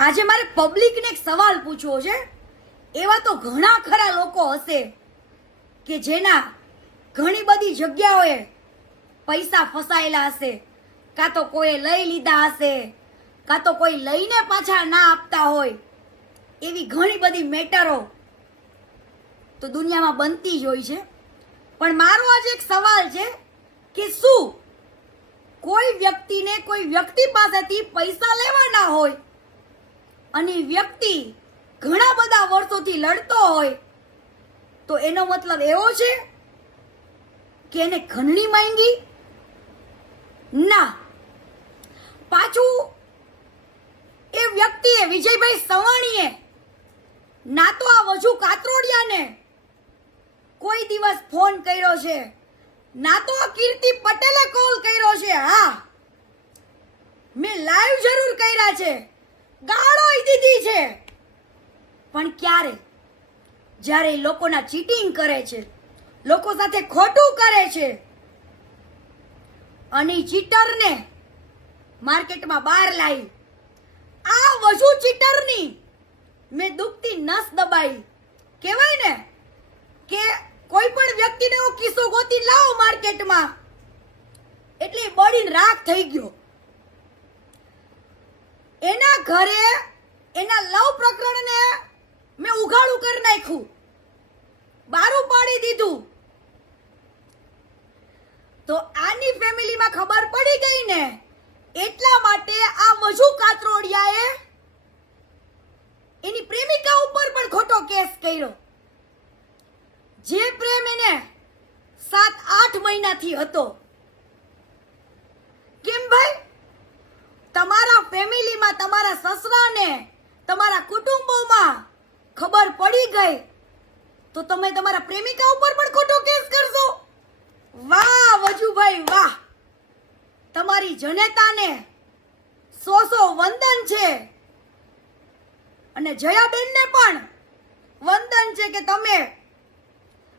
આજે મારે પબ્લિકને એક સવાલ પૂછવો છે. એવા તો ઘણા ખરા લોકો હશે કે જેના ઘણી બધી જગ્યાઓએ પૈસા ફસાયેલા હશે, કાં તો કોઈ લઈ લીધા હશે, કાં તો કોઈ લઈને પાછા ના આપતા હોય. એવી ઘણી બધી મેટરો તો દુનિયામાં બનતી જ હોય છે. પણ મારો આજે એક સવાલ છે કે શું કોઈ વ્યક્તિને કોઈ વ્યક્તિ પાસેથી પૈસા લેવાના હોય અને વ્યક્તિ ઘણા બધા વર્ષોથી લડતો હોય તો એનો મતલબ એવો છે કે એને ખંડણી માંગી? ના, પાછું એ વ્યક્તિએ વિજયભાઈ સવાણીએ ના તો આ વજુ કાતરોડિયાને કોઈ દિવસ ફોન કર્યો છે, ના તો આ કીર્તિ પટેલે કોલ કર્યો છે. હા, મેં લાઈવ જરૂર કર્યા છે, ગાળોય દીધી છે, પણ ક્યારે? જ્યારે લોકોના ચીટિંગ કરે છે, લોકો સાથે ખોટું કરે છે અને ચીટરને માર્કેટમાં બહાર લાવી. આ વજુ ચીટરની મેં દુખતી નસ દબાઈ. કહેવાય ને કે કોઈ પણ વ્યક્તિને એવો કિસ્સો ગોતી લાવો માર્કેટમાં એટલે બળીને રાખ થઈ ગયો. એના ઘરે એના લવ પ્રકરણને મેં ઉઘાડું કરી નાખ્યું, બારું પાડી દીધું. તો આની ફેમિલીમાં ખબર પડી ગઈ ને, એટલા માટે આ વજુ કાતરોડિયાએ એની પ્રેમિકા ઉપર પણ ખોટો કેસ કર્યો. જે પ્રેમ એને 7-8 મહિનાથી હતો. કેમ ભાઈ? તમારા ફેમિલીમાં તમારા સસરાને તમારા કુટુંબોમાં ખબર પડી ગઈ તો તમે તમારા પ્રેમિકા ઉપર પણ ખોટો કેસ કરશો? વાહ વજુભાઈ વાહ, તમારી જનેતાને 100 વંદન છે. અને જયાબેનને પણ વંદન છે કે તમે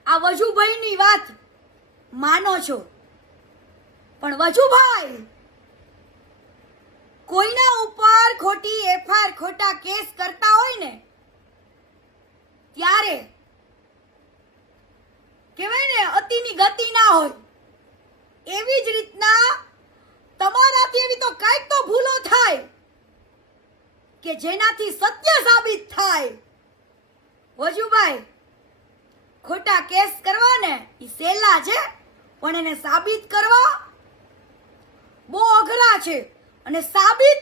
આ વજુભાઈની વાત માનો છો. પણ વજુભાઈ, કોઈના ઉપર ખોટી એફઆઈઆર ખોટા કેસ કરતા હોય ને ત્યારે કહેવાય ને અતિની ગતિ ના હોય. એવી જ રીતના તમારાથી એવી તો કઈક તો ભૂલો થાય કે જેનાથી સત્ય સાબિત થાય. વજુભાઈ, ખોટા કેસ કરવા ને એ સહેલા છે, પણ એને સાબિત કરવા બહુ અઘરા છે. અને સાબિત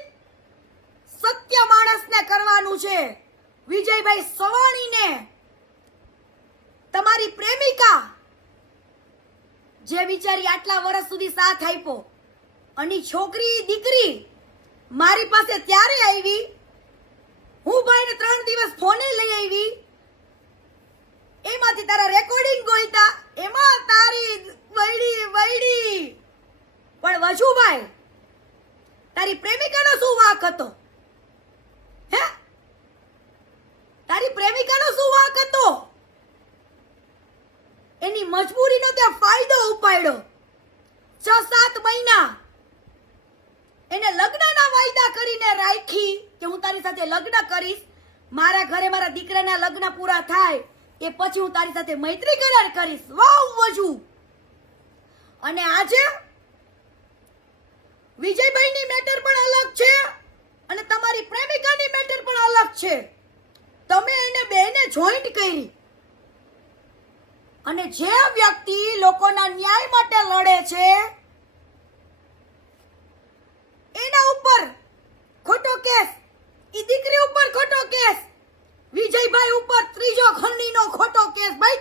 સત્ય માણસને કરવાનું છે. વિજયભાઈ સવાણીને તમારી પ્રેમિકા જે બિચારી આટલા વર્ષ સુધી સાથ આપ્યો અને છોકરી દીકરી મારી પાસે ત્યારે આવી, હું ભાઈને 3 દિવસ ફોને લઈ આવી, એમાંથી તારા રેકોર્ડિંગ ગોઈતા, એમાં તારી વૈડી. પણ વજુભાઈ, તારી પ્રેમિકાનો શું વાંક હતો? હે, તારી પ્રેમિકાનો શું વાંક હતો? એની મજબૂરીનો ત્યાં ફાયદો ઉપાડ્યો. 6-7 મહિના એને લગ્નના વાયદા કરીને રાખી કે હું તારી સાથે લગ્ન કરીશ, મારા ઘરે મારા દીકરાના લગ્ન પૂરા થાય એ પછી હું તારી સાથે મૈત્રી કરાર કરીશ. વાવ વજુ! અને આજે વિજયભાઈની મેટર પણ અલગ છે અને તમારી પ્રેમિકાની મેટર પણ અલગ છે. તમે એને બેને જોઈન્ટ કરી. અને જે વ્યક્તિ લોકોના ન્યાય માટે લડે છે એના ઉપર ખોટો કેસ, ઈ દીકરી ઉપર ખોટો કેસ, વિજયભાઈ ઉપર ત્રીજો ખંડણીનો ખોટો કેસ. ભાઈ